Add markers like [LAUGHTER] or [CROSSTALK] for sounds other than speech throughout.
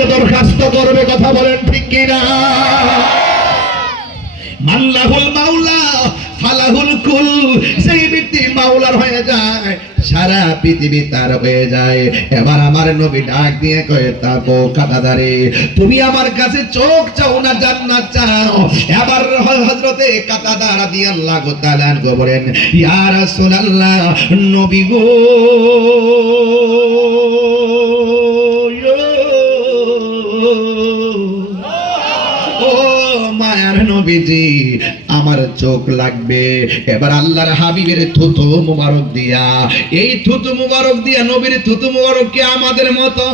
কাছে দরখাস্ত করবে, কথা বলেন ঠিক কিনা? মাল্লাহুল মাওলা, ফালাহুল কুল সেই ব্যক্তি মাওলার হয়ে যায়, সারা পৃথিবী তার হয়ে যায়। এবার আমার নবী ডাক দিয়ে কয়ে, তাকো কাদাদারে তুমি আমার কাছে চোখ চাও না, জান্নাত চাও? এবার হযরতে কাতাদা রাদিয়াল্লাহু তাআলা গো বলেন, ইয়া রাসূলুল্লাহ, নবী গো। নবীজি আমার চোখ লাগবে। এবার আল্লাহর হাবিবের থুতু মুবারক দিয়া। এই থুতু মুবারক দিয়া নবীর থুতু মুবারক কি আমাদের মতো?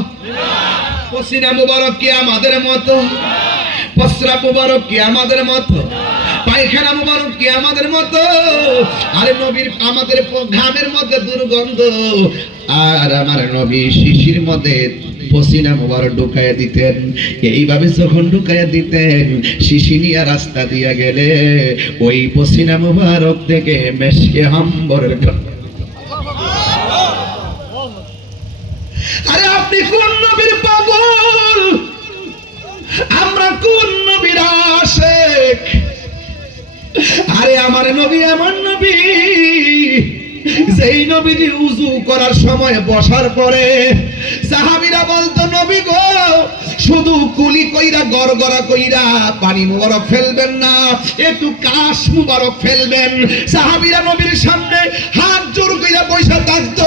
পসিনা মুবারক কি আমাদের মতো? পসরা মুবারক কি আমাদের মতো? পায়খানা মুবারক কি আমাদের মতো? আরে নবীর আমাদের ঘামের মধ্যে দুর্গন্ধ। আর আমার নবী শিশির মধ্যে পসিনা মুবারক ঢুকাইয়া দিতেন। এইভাবে যখন ঢুকাইয়া দিতেন শিশিনিয়া রাস্তা দিয়া গেলে ওই পসিনা মুবারক থেকে মেশকে হাম্বরের আরে আমরা কোন আরে আমার নবী আমার নবী, যেই নবীজি উজু করার সময় বসার পরে সাহাবীরা বলতো, নবী গো, শুধু কুলি কইরা গড়গড়া কইরা পানি মুবারক ফেলবেন না, একটু কাশ মুবারক ফেলবেন। সাহাবীরা নবীর সামনে হাত জোর কইরা পয়সা থাকতো।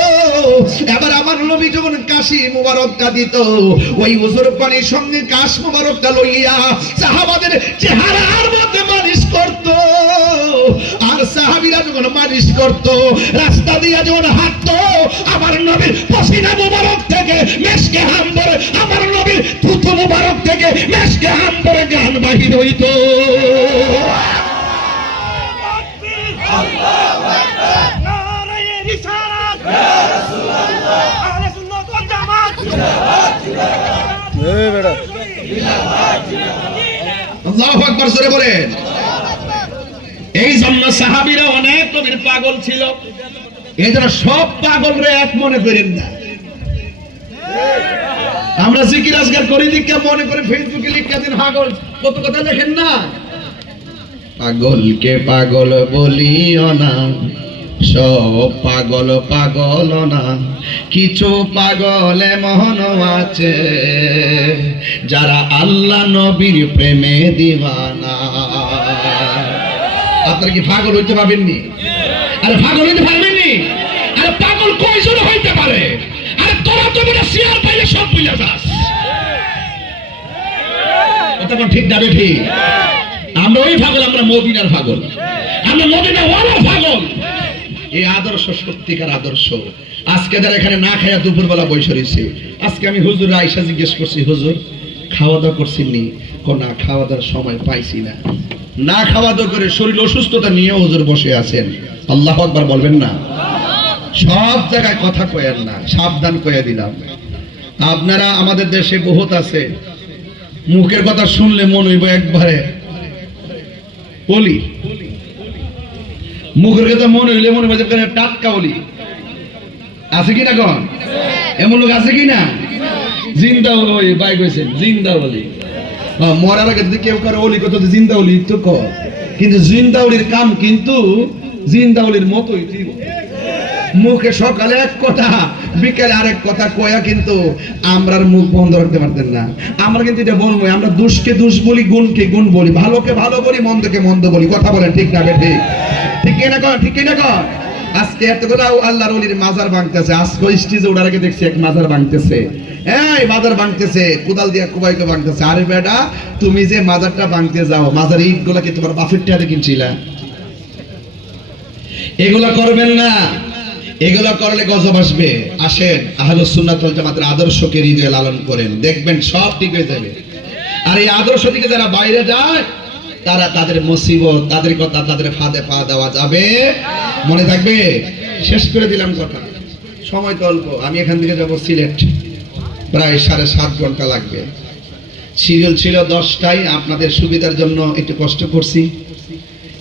এবার আমার নবী যখন কাশি মুবারকটা দিত, ওই উজুর পানির সঙ্গে কাশ মুবারকটা লইয়া সাহাবাদের চেহারার মধ্যে মালিশ করত। আর সাহাবিরা যখন মালিশ করত, রাস্তা দিয়া যখন হাঁটতো আমার নবীর পসিনা মুবারক থেকে মেশকে হাম্বরে, আমার নবীর থুতু মুবারক থেকে মেশকে হাম্বরে গান বাহির হইতো। এই জন্য সাহাবীরা অনেক নবীর পাগল ছিল। এই জন্য সব পাগলরে এক মনে করেন না। আমরা জিকির আজকাল করি, লিখা মনে করে, ফেসবুকে লিখা দিন, পাগল। কত কথা লেখেন না? পাগলকে পাগল বলিও না, সব পাগল পাগল না। কিছু পাগলে মহন আছে, যারা আল্লাহ নবীর প্রেমে দিবানা। আপনারা কি পাগল হইতে পারবেননি? আরে পাগল হইতে পাগল হইতে পারে। আরে তোরা তো পাইলে সব বুঝে যাস। ঠিক আমরা ওই আমরা মদিনার আমরা মদিনা পাগল এই আদর্শ, সত্যিকার আদর্শ। আজকে যারা এখানে না বসে রয়েছে, আজকে আমি হুজুর আইসা জিজ্ঞেস করছি, হুজুর খাওয়া দাওয়া করছেননি কো না খাওয়া দাওয়ার সময় পাইছি না। না খাওয়া দাওয়া করে শরীর অসুস্থতা নিয়ে হুজুর বসে আছেন। আল্লাহ আকবার বলবেন না? সব জায়গায় কথা কয়েন না, সাবধান কয়ে দিলাম। আপনারা আমাদের দেশে বহুত আছে। মুখের কথা শুনলে মন হইব একবারে। বলি মুখের কথা মনে হইলে মনে হইবে যে টাটকা বলি আছে কি না কন? এমন লোক আছে কি না জিন্দা ওই বাইক হয়েছে জিন্দা বলি মরার আগে যদি কেউ করে অলি কত জিন্দা বলি তো ক কিন্তু জিন্দাউলির কাম কিন্তু জিন্দাউলির মতোই তুই মুখে সকালে এক কথা, বিকেলে আরেক কথা কয়া কিন্তু আমরার মুখ বন্ধ রাখতে পারতেন না। আমরা কিন্তু এটা বলব, আমরা দুষকে দুষ বলি, গুণকে গুণ বলি, ভালোকে ভালো বলি, মন্দকে মন্দ বলি, কথা বলেন ঠিক না বেঠি? ঠিক না কর ঠিক না কর আজকে এতগুলো আল্লাহর ওলির মাজার ভাঙতেছে, আজকে স্টেজে ওঠার আগে দেখছি এক মাজার ভাঙতেছে। এই মাজার ভাঙতেছে, কোদাল দিয়া কুবাইকে ভাঙতেছে। আরে বেটা, তুমি যে মাজারটা ভাঙতে যাও, মাজার ইটগুলা কি তোমার বাফের টাকা কিনছিলা? এগুলা করবেন না। এগুলা করলে গজব আসবে। আসেন আহলে সুন্নাত ওয়াল জামাতের আদর্শকে হৃদয়ে লালন করেন। দেখবেন সব ঠিক হয়ে যাবে। আর এই আদর্শ থেকে যারা বাইরে যায়, তারা তাদের মুসিবত, তাদের কথা, তাদের ফাঁদে পা দেওয়া যাবে। মনে থাকবে? শেষ করে দিলাম কথা। সময় তো অল্প। আমি এখান থেকে যাব সিলেট। প্রায় সাড়ে সাত ঘণ্টা লাগবে। সিরিয়াল ছিল দশটায়। আপনাদের সুবিধার জন্য একটু কষ্ট করছি।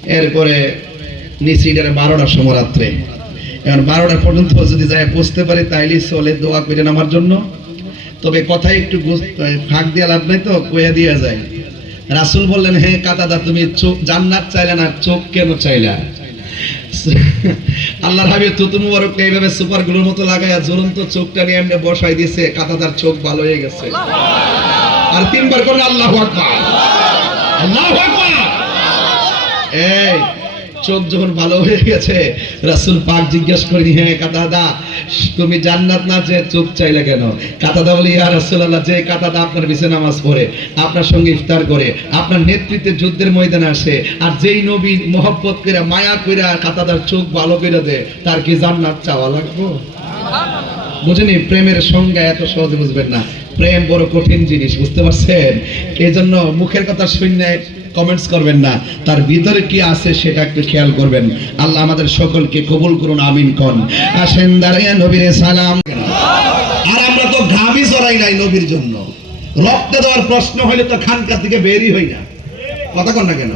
এরপরে নিশ্চিটারে বারোটার সময় রাত্রে এখন বারোটা পর্যন্ত যদি যায় বুঝতে পারি, তাইলে চলে দোয়া করে আমার জন্য। তবে কথা একটু ফাঁক দিয়ে লাভ নাই তো কয়ে দিয়ে যায়। রাসূল বললেন, হে কাতাদা, তুমি চোখ জান্নাত চাইলে না, চোখ কেন চাইলা? [LAUGHS] আল্লাহর হাবিব তুতু মুবারক এইভাবে সুপার গ্লুর মতো লাগায়া জ্বলন্ত চোখটা নিয়ে এমনি বসাই দিয়েছে কাতাদার চোখ ভালো হয়ে গেছে। আর তিনবার করে আল্লাহ আল্লাহু এই চোখ যখন ভালো হয়ে গেছে, রাসূল পাক জিজ্ঞেস করেনি হ্যাঁ কাতাদা, তুমি জান্নাত না যে চোখ চাইলে কেন? কাতাদা বলি, ইয়া রাসূলুল্লাহ, যে কাতাদা আপনার পিছনে নামাজ পড়ে, আপনার সঙ্গে ইফতার করে, আপনার নেতৃত্বে যুদ্ধের ময়দানে আসে, আর যেই নবী মোহব্বত করে মায়া করে কাতাদার চোখ ভালো করে দেয়, তার কি জান্নাত চাওয়া লাগবে? বুঝেনি? প্রেমের সংজ্ঞা এত সহজে বুঝবেন না। প্রেম বড় কঠিন জিনিস, বুঝতে পারছেন? এই জন্য মুখের কথা শুনে কমেন্টস করবেন না। তার ভিতরে কি আছে সেটা একটু খেয়াল করবেন। আল্লাহ আমাদের সকলকে কবুল করুন, আমিন কন। আসেন দাঁড়িয়ে নবীর সালাম। আর আমরা তো ঘামি চড়াই নাই নবীর জন্য। রক্তে দেওয়ার প্রশ্ন হইলে তো খানকা থেকে বেরই হই না। কথা কন না কেন?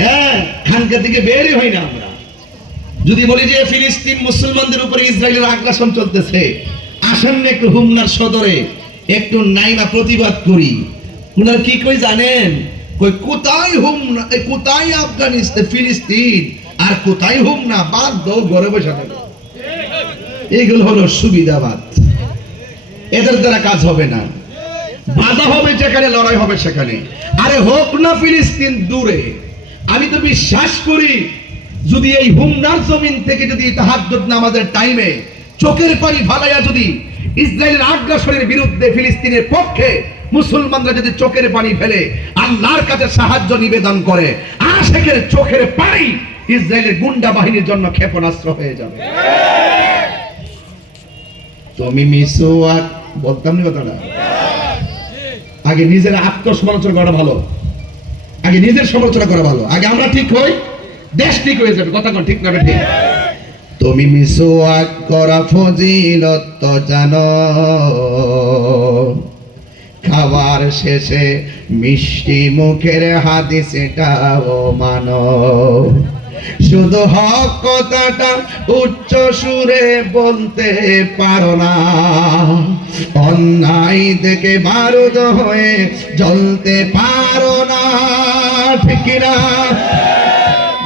হ্যাঁ খানকা থেকে বেরই হই না আমরা। যদি বলি যে ফিলিস্তিন মুসলমানদের উপরে ইসরায়েলের আগ্রাসন চলতেছে, আসেন না একটু হুমনার সদরে, একটু নাইমা প্রতিবাদ করি। উনার কি কই জানেন? কই, কোথায় হুমনা এই কোথায় আফগানিস্তান ফিলিস্তিন? আর কোথায় হুমনা বাদ দাও, ঘরে বসে থাকো। হলো সুবিধাবাদ। এদের দ্বারা কাজ হবে না। বাধা হবে যেখানে, লড়াই হবে সেখানে। আরে হোক না ফিলিস্তিন দূরে। আমি তো বিশ্বাস করি, যদি এই হুমনার জমিন থেকে যদি তাহাজ্জুদ নামাজের টাইমে চোখের পানি ফালাইয়া যদি ইসরায়েলের আগ্রাসনের বিরুদ্ধে ফিলিস্তিনের পক্ষে মুসলমানরা যদি চোখের পানি ফেলে, আল্লাহর কাছে সাহায্য নিবেদন করে, আশেখের চোখের পানি ইসরায়েলের গুন্ডা বাহিনীর জন্য ক্ষেপণাস্ত্র হয়ে যাবে। তুমি মিসওয়াক বলতাম না কথাটা আগে নিজের আত্মসমালোচনা করা ভালো। আগে নিজের সমালোচনা করা ভালো। আগে আমরা ঠিক হই, দেশ ঠিক হয়ে যাবে। কথা ঠিক না ঠিক তুমি মিসওয়াক করা ফজিলত জানো। খাবার শেষে মিষ্টি মুখের হাদিস এটাও মানো। শুধু হক কথাটা উচ্চ সুরে বলতে পারো না। অন্যায় থেকে মারুদ হয়ে জ্বলতে পারো না। ঠিক না?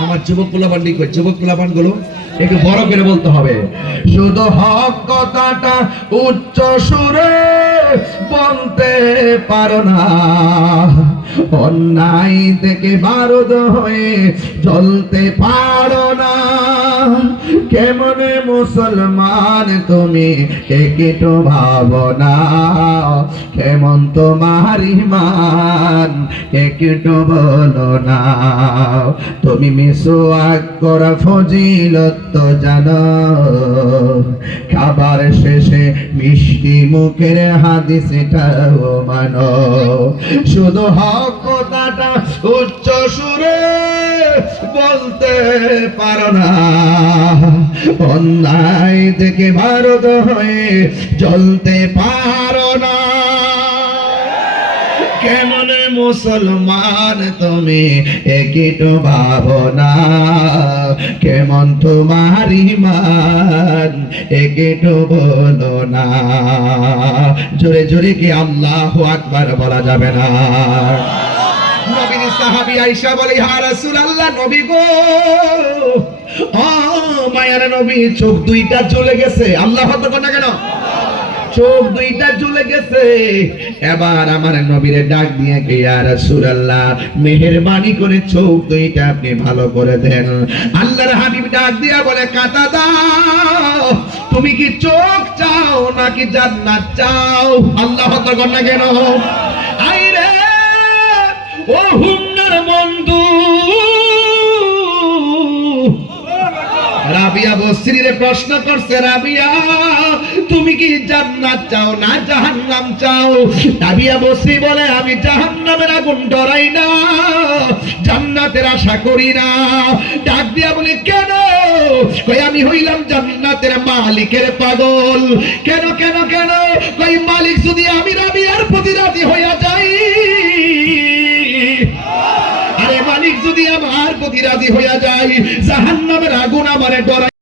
আমার যুবক পোলাপান লিখবে যুবক পোলাপানগুলো একটু বড় করে বলতে হবে। শুধু হক কথাটা উচ্চ সুরে বলতে পারো না। অন্যায় থেকে বারুদ হয়ে জ্বলতে পারো না। কেমনে মুসলমান তুমি একটু ভাবনা কেমন তোমার ইমান একটু বলো না? তুমি মিসওয়াক করা ফজিলত জানো, খাবার শেষে মিষ্টি মুখের হাদিসটাও মানো। শুধু হক কথাটা উচ্চ সুরে বলতে পারো না। অন্যায় থেকে ভারত হয়ে চলতে পারো না। কেমন মুসলমান তুমি? একটু ভাবনা? কেমন তোমার ইমান? একটু বলো না জোরে জোরে কি আল্লাহ আকবার বলা যাবে না? আয়েশা বলে, ইয়া রাসূলুল্লাহ, নবী গো! ও মায়ের নবী, চোখ দুইটা চলে গেছে। আল্লাহ না কেন? চোখ দুইটা চলে গেছে। এবার আমার নবীরে ডাক দিয়ে ইয়া রাসূলুল্লাহ? মেহেরবানি করে চোখ দুইটা আপনি ভালো করে দেন। আল্লাহর হাবিব ডাক দিয়া বলে কাটা দাও, তুমি কি চোখ চাও নাকি জান্নাত চাও? আল্লাহ আকবার না কেন? আই রে ও হুমনার বন্ধু। রাবিয়া বসরিরে প্রশ্ন করছে, রাবিয়া তুমি কি জান্নাত চাও না জাহান্নাম চাও? রাবিয়া বসরি বলে, আমি জাহান্নামের আগুন ডরাই না, জান্নাতের আশা করি না। ডাক দিয়া বলে, কেন? কই আমি হইলাম জান্নাতের মালিকের পাগল। কেন কেন কেন? কই মালিক যদি আমি রাবিয়ার প্রতি রাজি হইয়া যাই। আরে মালিক যদি আমার প্রতি রাজি হইয়া যাই, জাহান্নামের আগুন আমারে ডরাই